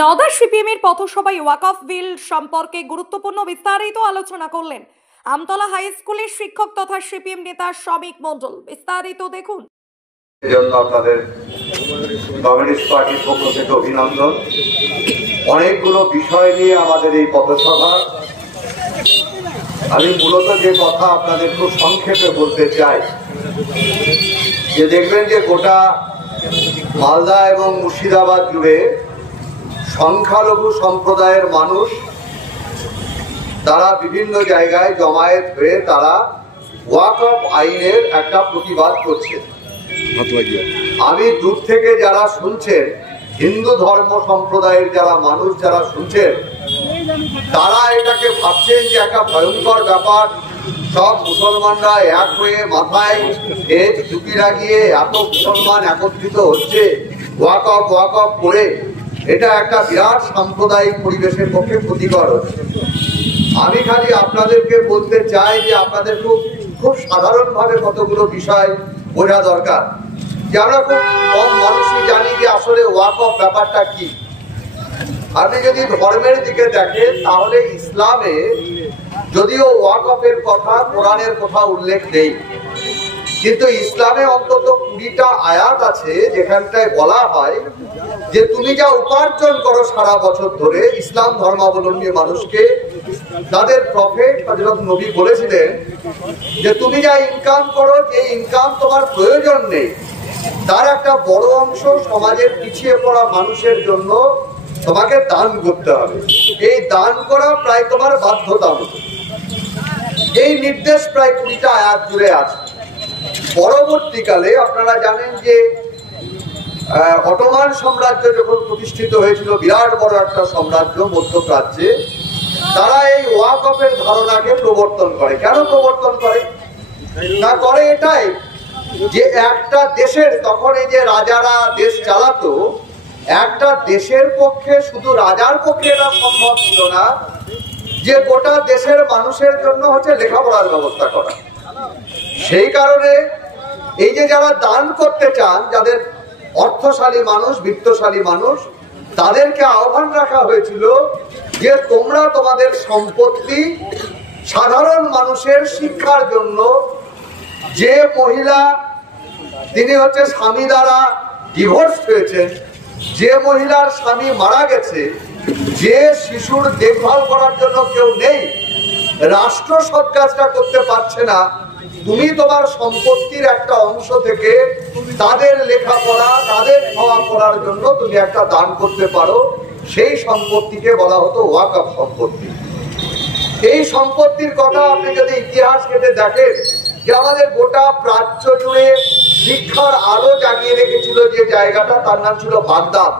নওদা সিপিএমের পথসভায় ওয়াকফ বিল সম্পর্কে গুরুত্বপূর্ণ বিস্তারিত আলোচনা করলেন আমতলা হাই স্কুলের শিক্ষক তথা সিপিএম নেতা শ্রমিক মণ্ডল। বিস্তারিত দেখুন। আপনাদের কমিউনিস্ট পার্টির পক্ষ থেকে অভিনন্দন। অনেকগুলো বিষয় নিয়ে আমাদের এই পথসভা। আমি মূলত যে কথা আপনাদের খুব সংক্ষেপে বলতে চাই যে দেখবেন যে গোটা মালদা এবং মুর্শিদাবাদ জুড়ে সংখ্যালঘু সম্প্রদায়ের মানুষ তারা বিভিন্ন জায়গায় জমায়েত হয়ে তারা ওয়াকফ আইনের একটা প্রতিবাদ করছে। আমি দূর থেকে যারা শুনছেন, হিন্দু ধর্ম সম্প্রদায়ের যারা মানুষ যারা শুনছেন, তারা এটাকে ভাবছেন যে একটা ভয়ঙ্কর ব্যাপার। সব মুসলমানরা এক হয়ে মাথায় টুপি লাগিয়ে এত মুসলমান একত্রিত হচ্ছে ওয়াকফ করে, এটা একটা বিরাট সাম্প্রদায়িক পরিবেশের পক্ষে ক্ষতিকর হচ্ছে। আমি খালি আপনাদেরকে বলতে চাই যে আপনাদের খুব সাধারণভাবে কতগুলো বিষয় বোঝা দরকার। যে আমরা খুব কম মানুষই জানি যে আসলে ওয়াকফ ব্যাপারটা কি। আপনি যদি ধর্মের দিকে দেখেন তাহলে ইসলামে যদিও ওয়াকফের কথা, কোরআনের কথা উল্লেখ নেই, কিন্তু ইসলামে অন্তত 20টা আয়াত আছে যেখানটায় বলা হয় যে তুমি যা উপার্জন করো সারা বছর ধরে, ইসলাম ধর্মাবলম্বী মানুষকে তাদের প্রফেট হযরত নবী বলেছিলেন যে তুমি যা ইনকাম করো, যে ইনকাম তোমার প্রয়োজন নেই, তার একটা বড় অংশ সমাজের পিছিয়ে পড়া মানুষের জন্য তোমাকে দান করতে হবে। এই দান করা প্রায় তোমার বাধ্যতামূলক। এই নির্দেশ প্রায় 20টা আয়াত জুড়ে আছে। পরবর্তীকালে আপনারা জানেন যে অটোমান সাম্রাজ্য যখন প্রতিষ্ঠিত হয়েছিল, বিরাট বড় একটা সাম্রাজ্য মধ্যপ্রাচ্যে, তারা এই ওয়াকফের ধারণাকে প্রবর্তন করে। কেন প্রবর্তন করে? না করে এটাই যে একটা দেশের, তখন এই যে রাজারা দেশ চালাতো, একটা দেশের পক্ষে, শুধু রাজার পক্ষে এটা সম্ভব ছিল না যে গোটা দেশের মানুষের জন্য হচ্ছে লেখাপড়ার ব্যবস্থা করা। সেই কারণে এই যে যারা দান করতে চান, যাদের অর্থশালী মানুষ, বিত্তশালী মানুষ, তাদেরকে আহ্বান রাখা হয়েছিল যে তোমরা তোমাদের সম্পত্তি সাধারণ মানুষের শিক্ষার জন্য, যে মহিলা তিনি হচ্ছে স্বামী দ্বারা ডিভোর্স হয়েছেন, যে মহিলার স্বামী মারা গেছে, যে শিশুর দেখভাল করার জন্য কেউ নেই, রাষ্ট্র সব কাজটা করতে পারছে না, তুমি তোমার সম্পত্তির একটা অংশ থেকে তাদের লেখাপড়া, তাদের খাওয়া পড়ার জন্য তুমি একটা দান করতে পারো। সেই সম্পত্তিকে বলা হতো ওয়াকফ সম্পত্তি। এই সম্পত্তির কথা আপনি যদি ইতিহাস ঘেঁটে দেখেন যে আমাদের গোটা প্রাচ্য জুড়ে শিক্ষার আলো জাগিয়ে রেখেছিল যে জায়গাটা, তার নাম ছিল বাগদাদ।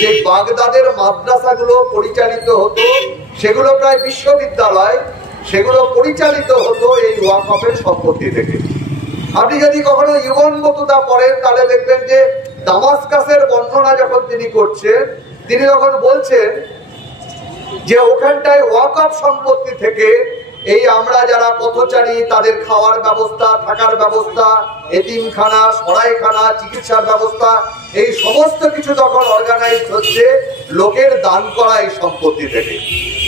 সেই বাগদাদের মাদ্রাসাগুলো পরিচালিত হতো, সেগুলো প্রায় বিশ্ববিদ্যালয়, সেগুলো পরিচালিত হতো এই ওয়াকফের সম্পত্তি থেকে। আপনি যদি কখনো ইবন বতুতা পড়েন তাহলে দেখবেন যে দামাস্কাসের বর্ণনা যখন তিনি করছেন, তিনি তখন বলছেন যে ওখানটায় ওয়াকফ সম্পত্তি থেকে এই আমরা যারা পথচারী তাদের খাওয়ার ব্যবস্থা, থাকার ব্যবস্থা, এতিমখানা, সরাইখানা, চিকিৎসার ব্যবস্থা, এই সমস্ত কিছু তখন অর্গানাইজ হচ্ছে লোকের দান করা এই সম্পত্তি থেকে।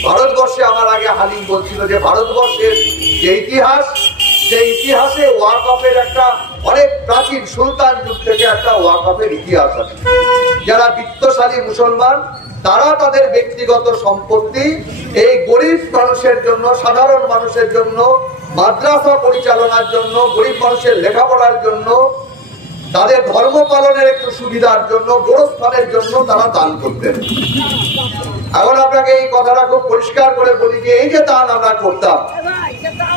ভারতবর্ষে আমার আগে হালিম বলছিল যে ভারতবর্ষের যে ইতিহাস, সেই ইতিহাসে ওয়াকফের একটা অনেক প্রাচীন সুলতান যুগ থেকে একটা ওয়াকফের ইতিহাস আছে। যারা বিত্তশালী মুসলমান তারা তাদের ব্যক্তিগত সম্পত্তি এই গরিব মানুষের জন্য, সাধারণ মানুষের জন্য, মাদ্রাসা পরিচালনার জন্য, গরিব মানুষের লেখাপড়ার জন্য, তাদের ধর্ম পালনের একটু সুবিধার জন্য, গোরস্থানের জন্য তারা দান করতেন। এখন আপনাকে এই কথাটা খুব পরিষ্কার করে বলি যে এই যে দান আমরা করতাম,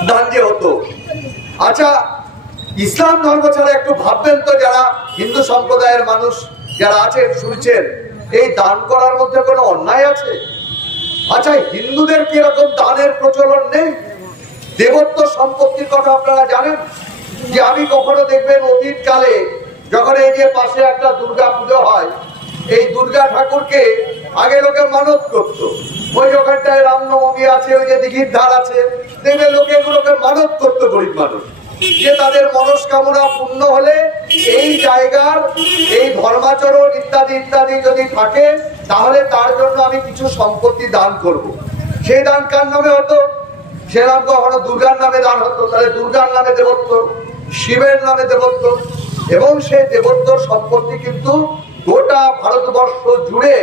দান যে হতো, আচ্ছা ইসলাম ধর্ম ছাড়া একটু ভাববেন তো, যারা হিন্দু সম্প্রদায়ের মানুষ যারা আছেন শুনছেন, এই দান করার মধ্যে কোনো অন্যায় আছে? আচ্ছা হিন্দুদের কি এরকম দানের প্রচলন নেই? দেবত্ব সম্পত্তির কথা আপনারা জানেন যে আমি কখনো দেখবেন অতীতকালে যখন এই যে পাশে একটা দুর্গা পুজো হয়, এই দুর্গা ঠাকুরকে আগে লোকে মানত করত। ওই ওখানটায় রামনবমী আছে, ওই যে দিঘির ধার আছে, দেখবে লোকে এগুলোকে মানত করতো গরিব মানুষ। যে তাদের মনস্কামনা পূর্ণ হলে এই জায়গার এই ধর্মাচরণ ইত্যাদি ইত্যাদি যদি থাকে, তাহলে তার জন্য আমি কিছু সম্পত্তি দান করব। সেই দান কার নামে হতো? সে নাম কখনো দুর্গার নামে দান হতো, তাহলে দুর্গার নামে দেবত্ব, শিবের নামে দেবত্ব, এবং সেই দেবত্বর সম্পত্তি কিন্তু গোটা ভারতবর্ষ জুড়ে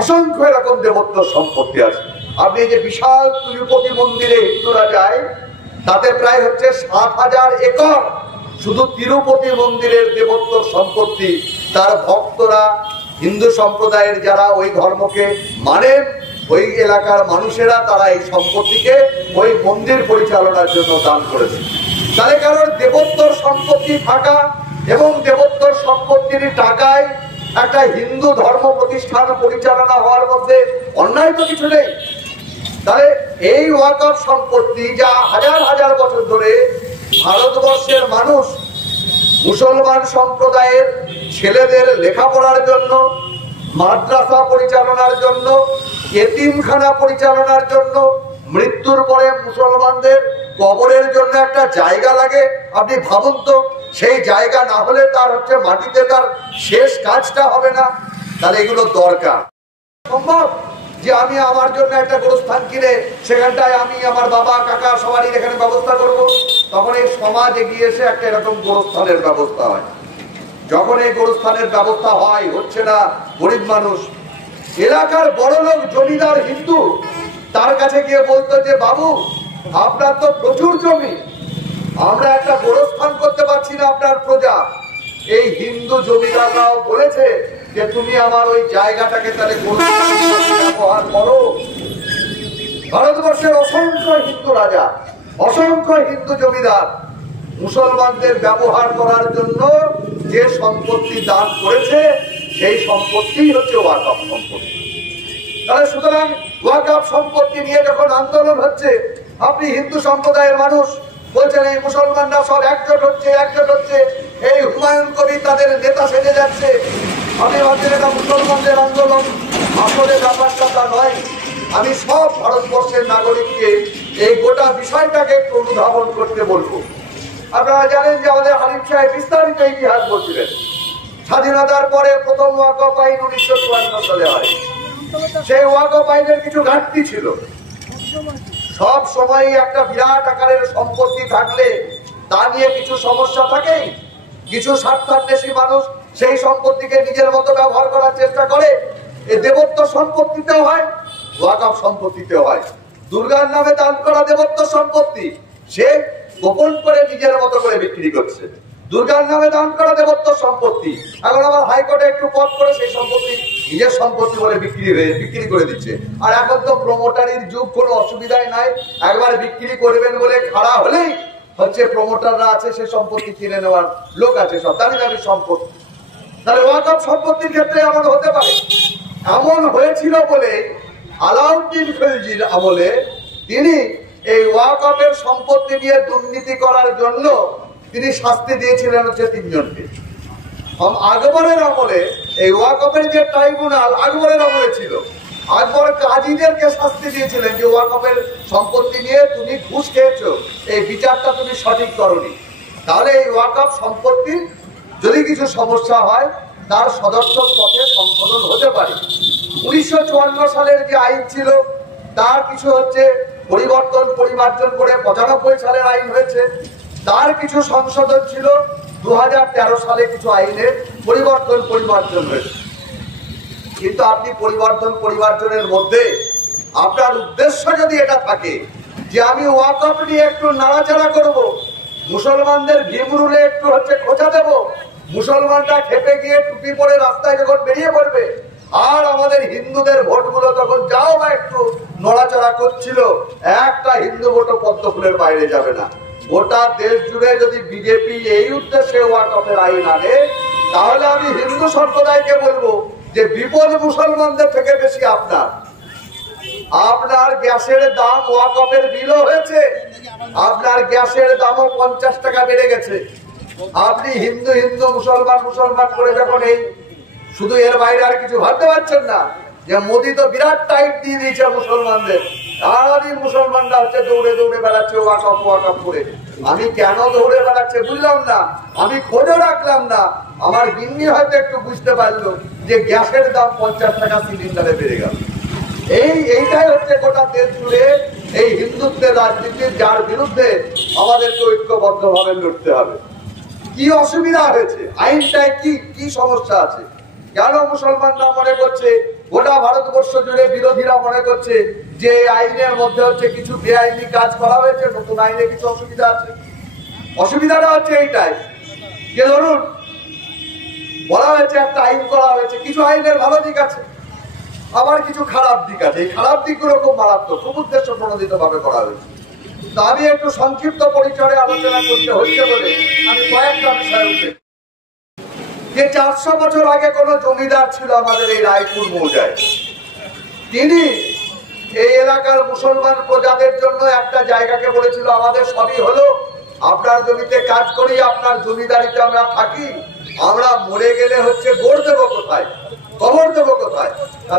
অসংখ্য এরকম দেবত্ব সম্পত্তি আছে। আপনি যে বিশাল তিরুপতি মন্দিরে হিন্দুরা যায়, তাতে প্রায় হচ্ছে ৭,০০০ একর শুধু তিরুপতি মন্দিরের দেবত্ব সম্পত্তি। তার ভক্তরা, হিন্দু সম্প্রদায়ের যারা ওই ধর্মকে মানেন, ওই এলাকার মানুষেরা, তারা এই সম্পত্তিকে ওই মন্দির পরিচালনার জন্য দান করেছে। তাহলে কারণ দেবত্বর সম্পত্তি থাকা এবং দেবত্বর সম্পত্তির টাকায় একটা হিন্দু ধর্ম প্রতিষ্ঠান পরিচালনা হওয়ার মধ্যে অন্যায় তো কিছু নেই। তাহলে এই ওয়াকফ সম্পত্তি যা হাজার হাজার বছর ধরে ভারতবর্ষের মানুষ মুসলমান সম্প্রদায়ের ছেলেদের লেখাপড়ার জন্য, মাদ্রাসা পরিচালনার জন্য, এতিমখানা পরিচালনার জন্য, মৃত্যুর পরে মুসলমানদের কবরের জন্য একটা জায়গা লাগে। আপনি ভাবুন তো, সেই জায়গা না হলে তার হচ্ছে মাটিতে তার শেষ কাজটা হবে না। তাহলে এগুলো দরকার। সম্ভব যে আমি আমার জন্য একটা গোরস্থান কিনে সেখানটায় আমি আমার বাবা কাকা সবারই এখানে ব্যবস্থা করব? তখন এই সমাজ এগিয়ে এসে একটা এরকম গোরস্থানের ব্যবস্থা হয়। যখন এই গোরস্থানের ব্যবস্থা হয়, হচ্ছে না, গরিব মানুষ, এলাকার বড় লোক জমিদার হিন্দু তার কাছে গিয়ে বলতো যে বাবু, আপনার তো প্রচুর জমি, আমরা একটা গোরস্থান করতে পারছি না আপনার প্রজা। এই হিন্দু জমিদাররাও বলেছে যে তুমি আমার ওই জায়গাটাকে তাহলে ব্যবহার করো। ভারতবর্ষের অসংখ্য হিন্দু রাজা, অসংখ্য হিন্দু জমিদার মুসলমানদের ব্যবহার করার জন্য যে সম্পত্তি দান করেছে, সেই সম্পত্তি হচ্ছে ওয়াকফ সম্পত্তি। তাহলে সুতরাং ওয়াকফ সম্পত্তি নিয়ে যখন আন্দোলন হচ্ছে, আপনি হিন্দু সম্প্রদায়ের মানুষ বলছেন এই মুসলমানরা সব একজোট হচ্ছে, একজোট হচ্ছে, এই হুমায়ুন কবির তাদের নেতা সেজে যাচ্ছে। আমি ভাবছি এটা মুসলমানদের আন্দোলন, আসলে ব্যাপারটা তা নয়। আমি সব ভারতবর্ষের নাগরিককে এই গোটা বিষয়টাকে একটু অনুধাবন করতে বলবো। আপনারা জানেন যে আমাদের হানিফ সাহেব বিস্তারিত ইতিহাস বলছিলেন। স্বাধীনতার পরে প্রথম ওয়াকফ আইন 1954 সালে হয়। সেই ওয়াকফ আইনের কিছু ঘাটতি ছিল। সব সময় একটা বিরাট আকারের সম্পত্তি থাকলে তা নিয়ে কিছু সমস্যা থাকেই। কিছু স্বার্থান্বেষী মানুষ সেই সম্পত্তিকে নিজের মতো ব্যবহার করার চেষ্টা করে। এই দেবত্ব সম্পত্তিতেও হয়, ওয়াকফ সম্পত্তিতেও হয়। দুর্গার নামে দান করা দেবত্ব সম্পত্তি সে গোপন করে নিজের মতো করে বিক্রি করছে। দুর্গার নামে দান করা দেবত্ব সম্পত্তি এখন আবার হাইকোর্টে একটু পথ করে সেই সম্পত্তি নিজের সম্পত্তি বলে বিক্রি করে দিচ্ছে। আর এখন তো প্রমোটারির যুগ, কোনো অসুবিধাই নাই। একবার বিক্রি করবেন বলে খাড়া হলেই হচ্ছে প্রমোটাররা আছে, সে সম্পত্তি কিনে নেওয়ার লোক আছে, সব দামি দামি সম্পত্তি। তাহলে ওয়াকফ সম্পত্তির ক্ষেত্রে এমন হতে পারে। এমন হয়েছিল বলে আলাউদ্দিন খিলজির আমলে তিনি এই ওয়াকফের সম্পত্তি নিয়ে দুর্নীতি করার জন্য তিনি শাস্তি দিয়েছিলেন হচ্ছে 3 জনকে। আকবরের আমলে এই ওয়াকফের যে ট্রাইব্যুনাল আকবরের আমলে ছিল, আকবর কাজীদেরকে শাস্তি দিয়েছিলেন যে ওয়াকফের সম্পত্তি নিয়ে তুমি ঘুষ খেয়েছো, এই বিচারটা তুমি সঠিক করনি। তাহলে এই ওয়াকফ সম্পত্তি যদি কিছু সমস্যা হয়, তার সদর্থক পথে সংশোধন হতে পারে। 1954 সালের যে আইন ছিল তার কিছু হচ্ছে পরিবর্তন পরিমার্জন করে 95 সালের আইন হয়েছে। তার কিছু সংশোধন ছিল। 2013 সালে কিছু আইনে পরিবর্তন পরিমার্জন হয়েছে। কিন্তু আপনি পরিবর্তন পরিমার্জনের মধ্যে আপনার উদ্দেশ্য যদি এটা থাকে যে আমি ওয়াকফ নিয়ে একটু নাড়াচাড়া করব, মুসলমানদের ভীমরুলে একটু হচ্ছে খোঁচা দেব, মুসলমানরা খেপে গিয়ে টুপি পরে রাস্তায় যখন বেরিয়ে পড়বে, আর আমাদের হিন্দুদের ভোটগুলো তখন যাও বা একটু নড়াচড়া করছিল, একটা হিন্দু ভোটও পদ্ম ফুলের বাইরে যাবে না। গোটা দেশ জুড়ে যদি বিজেপি এই উদ্দেশ্যে ওয়াকফের আইন আনে, তাহলে আমি হিন্দু সম্প্রদায়কে বলবো যে বিপদ মুসলমানদের থেকে বেশি আপনার। আপনার গ্যাসের দাম, ওয়াকফের বিলও হয়েছে, আপনার গ্যাসের দামও 50 টাকা বেড়ে গেছে। আপনি হিন্দু হিন্দু মুসলমান মুসলমান করে যখন এই শুধু এর বাইরে আর কিছু ভাবতে পারছেন না যে মোদি তো বিরাট টাইট দিয়ে দিয়েছে মুসলমানদের, সারাদিন মুসলমানরা হচ্ছে দৌড়ে দৌড়ে বেড়াচ্ছে ওয়াকফ ওয়াকফ করে। আমি কেন দৌড়ে বেড়াচ্ছে বুঝলাম না, আমি খোঁজও রাখলাম না। আমার গিন্নি হয়তো একটু বুঝতে পারলো যে গ্যাসের দাম 50 টাকা সিলিন্ডারে বেড়ে গেল। এইটাই হচ্ছে গোটা দেশ জুড়ে এই হিন্দুত্বের রাজনীতির, যার বিরুদ্ধে আমাদেরকে ঐক্যবদ্ধ ভাবে লড়তে হবে। কি অসুবিধা হয়েছে, আইনটায় কি সমস্যা আছে? কেন মুসলমানরা মনে করছে, গোটা ভারতবর্ষ জুড়ে বিরোধীরা মনে করছে যে আইনের মধ্যে হচ্ছে কিছু বেআইনি কাজ করা হয়েছে, নতুন আইনে কিছু অসুবিধা আছে? অসুবিধাটা হচ্ছে এইটাই যে ধরুন বলা হয়েছে একটা আইন করা হয়েছে, কিছু আইনের ভালো দিক আছে, আবার কিছু খারাপ দিক আছে। এই খারাপ দিকগুলো খুব মারাত্মক, খুব উদ্দেশ্য প্রণোদিত ভাবে করা হয়েছে। তো আমি একটু সংক্ষিপ্ত পরিচয়ে আলোচনা করতে হচ্ছে বলে আমি কয়েকটা বিষয় উঠে যে 400 বছর আগে কোন জমিদার ছিল আমাদের এই রায়পুর মৌজায়। তিনি এই এলাকার মুসলমান প্রজাদের জন্য একটা জায়গাকে বলেছিল, আমাদের সবই হলো, আপনার জমিতে কাজ করি, আপনার জমিদারিতে আমরা থাকি, আমরা মরে গেলে হচ্ছে গোড় দেবো কোথায়, কবর দেবো কোথায়?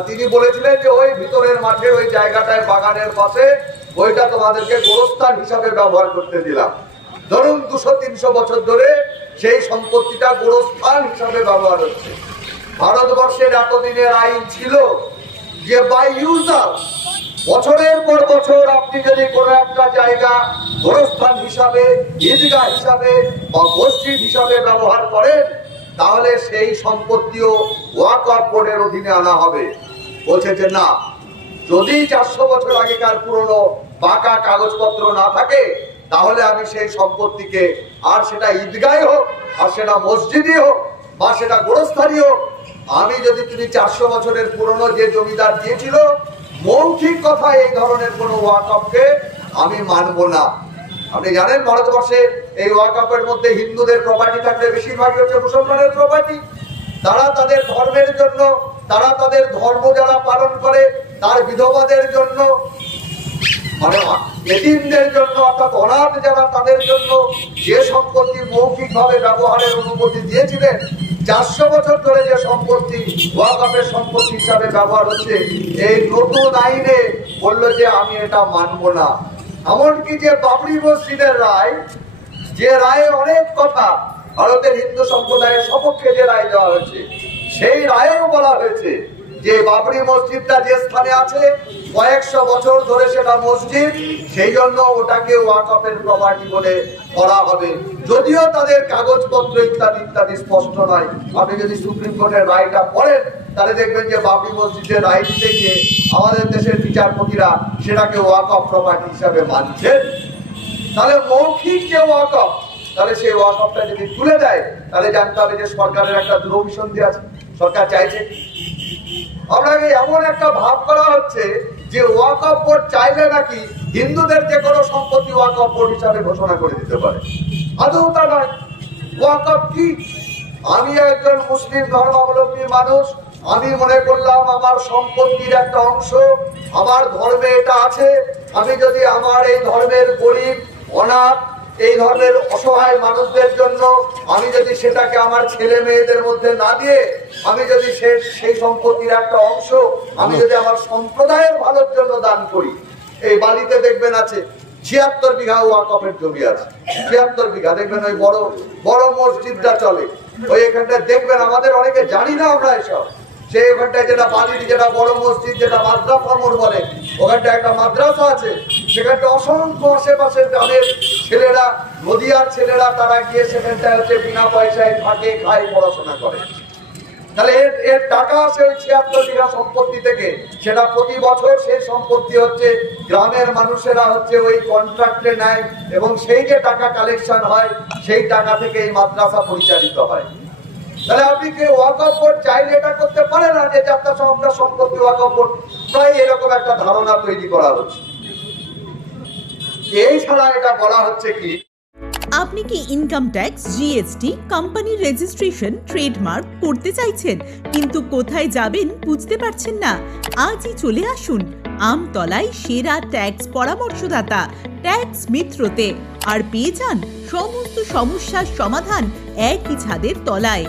তিনি বলেছিলেন যে ওই ভিতরের মাঠে ওই জায়গাটায় বাগানের পাশে ওইটা তোমাদেরকে গোরস্থান হিসাবে ব্যবহার করতে দিলাম। ধরুন 200-300 বছর ধরে সেই সম্পত্তিটা গোরস্থান হিসাবে ব্যবহার হচ্ছে। ভারতবর্ষের এতদিনের আইন ছিল যে বাই ইউজার, বছরের পর বছর আপনি যদি কোনো একটা জায়গা গোরস্থান হিসাবে, ঈদগাহ হিসাবে বা মসজিদ হিসাবে ব্যবহার করেন, তাহলে সেই সম্পত্তিও ওয়াকফ বোর্ডের অধীনে আনা হবে। বলছে যে না, যদি 400 বছর আগেকার পুরনো পাকা কাগজপত্র না থাকে, তাহলে আমি সেই সম্পত্তিকে, আর সেটা ঈদগাহ হোক, আর সেটা মসজিদই হোক, বা সেটা গোরস্থানই হোক, আমি যদি তিনি 400 বছরের পুরনো যে জমিদার দিয়েছিল মৌখিক কথা এই ধরনের কোন ওয়াকফকে আমি মানব না। আপনি জানেন ভারতবর্ষে এই ওয়াকফের মধ্যে হিন্দুদের প্রপার্টি থাকলে বেশিরভাগই হচ্ছে মুসলমানের প্রপার্টি। তারা তাদের ধর্মের জন্য, তারা তাদের ধর্ম যারা পালন করে তার বিধবাদের জন্য, মানে এতিমদের জন্য, অর্থাৎ অনাথ যারা, তাদের জন্য যে সম্পত্তি মৌখিক ভাবে ব্যবহারের অনুমতি দিয়েছিলেন, 400 বছর ধরে যে সম্পত্তি ওয়াকফের সম্পত্তি হিসাবে ব্যবহার হচ্ছে, এই নতুন আইনে বললো যে আমি এটা মানবো না। এমনকি যে বাবরি মসজিদের রায়, যে রায়ে অনেক কথা ভারতের হিন্দু সম্প্রদায়ের সপক্ষে যে রায় দেওয়া হয়েছে, সেই রায়েও বলা হয়েছে যে বাবরি মসজিদটা যে স্থানে আছে কয়েকশো বছর ধরে সেটা মসজিদ, সেই জন্য ওটাকে ওয়াকফের প্রপার্টি বলে করা হবে, যদিও তাদের কাগজপত্র ইত্যাদি ইত্যাদি স্পষ্ট নয়। আপনি যদি সুপ্রিম কোর্টের রায়টা পড়েন তাহলে দেখবেন যে বাবরি মসজিদের রায় দিতে গিয়ে আমাদের দেশের বিচারপতিরা সেটাকে ওয়াকফ প্রপার্টি হিসাবে মানছেন। তাহলে মৌখিক যে ওয়াকফ, তাহলে সেই ওয়াকফটা যদি তুলে দেয়, তাহলে জানতে হবে যে সরকারের একটা দুরভিসন্ধি আছে, সরকার চাইছে। আপনাকে এমন একটা ভাব করা হচ্ছে যে ওয়াকফ বোর্ড চাইলে নাকি হিন্দুদের যে কোনো সম্পত্তি ওয়াকফ বোর্ড হিসাবে ঘোষণা করে দিতে পারে। আদৌ তা নয়। ওয়াকফ কি? আমি একজন মুসলিম ধর্মাবলম্বী মানুষ, আমি মনে করলাম আমার সম্পত্তির একটা অংশ আমার ধর্মে এটা আছে, আমি যদি আমার এই ধর্মের গরিব, অনাথ, এই ধর্মের অসহায় মানুষদের জন্য আমি যদি সেটাকে আমার ছেলে মেয়েদের মধ্যে না দিয়ে আমি যদি সেই সম্পত্তির একটা অংশ আমি যদি আমার সম্প্রদায়ের ভালোর জন্য দান করি। এই বালিতে দেখবেন আছে 76 বিঘা ওয়াকফের জমি আছে, 76 বিঘা। দেখবেন ওই বড় বড় মসজিদটা চলে, ওই এখানটায় দেখবেন, আমাদের অনেকে জানি না আমরা এসব, সেই ওখানটায় যেটা বালির যেটা বড় মসজিদ, যেটা মাদ্রাসা মোড় বলে, ওখানটা একটা মাদ্রাসা আছে, সেখানটা অসংখ্য আশেপাশের গ্রামের ছেলেরা, নদিয়ার ছেলেরা, তারা গিয়ে সেখানটায় হচ্ছে বিনা পয়সায় থাকে, খায়, পড়াশোনা করে। তাহলে এর টাকা আসে ওই 76 বিঘা সম্পত্তি থেকে। সেটা প্রতি বছর সেই সম্পত্তি হচ্ছে গ্রামের মানুষেরা হচ্ছে ওই কন্ট্রাক্টে নেয়, এবং সেই যে টাকা কালেকশন হয় সেই টাকা থেকে এই মাদ্রাসা পরিচালিত হয়। তাহলে আপনি কি ওয়াকফ বোর্ড চাইলে এটা করতে পারে না যে যাত্রা সংস্থার সম্পত্তি ওয়াকফ বোর্ড? প্রায় এরকম একটা ধারণা তৈরি করা হচ্ছে। এই ছাড়া এটা বলা হচ্ছে কি, আপনি কি ইনকাম ট্যাক্স, জিএসটি, কোম্পানির রেজিস্ট্রেশন, ট্রেডমার্ক করতে চাইছেন কিন্তু কোথায় যাবেন বুঝতে পারছেন না? আজই চলে আসুন আমতলায় সেরা ট্যাক্স পরামর্শদাতা ট্যাক্স মিত্রতে, আর পেয়ে যান সমস্ত সমস্যার সমাধান একই ছাদের তলায়।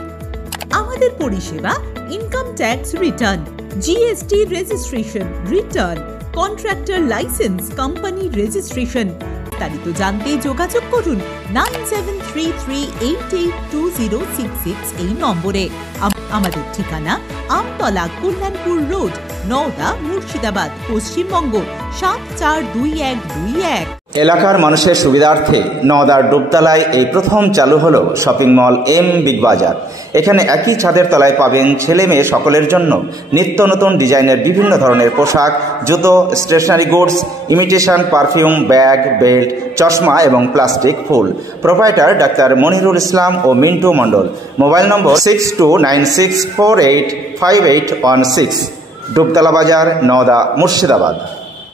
আমাদের পরিষেবা income tax return, GST registration, return, contractor licence, company registration, বিস্তারিত জানতে যোগাযোগ করুন 9733882066 এই নম্বরে। আমাদের ঠিকানা আমতলা, কল্যাণপুর রোড, নওদা, মুর্শিদাবাদ, পশ্চিমবঙ্গ 742121। এলাকার মানুষের সুবিধার্থে নওদার ডুবতলায় এই প্রথম চালু হলো শপিং মল এম বিগ বাজার। এখানে একই ছাদের তলায় পাবেন ছেলে মেয়ে সকলের জন্য নিত্য নতুন ডিজাইনের বিভিন্ন ধরনের পোশাক, জুতো, stationery goods, imitation perfume, bag, belt, চশমা এবং প্লাস্টিক ফুল। প্রোপাইটার ডাক্তার মনিরুল ইসলাম ও মিন্টু মণ্ডল। Mobile number 6296485816। ডুবতলা বাজার, নওদা, মুর্শিদাবাদ।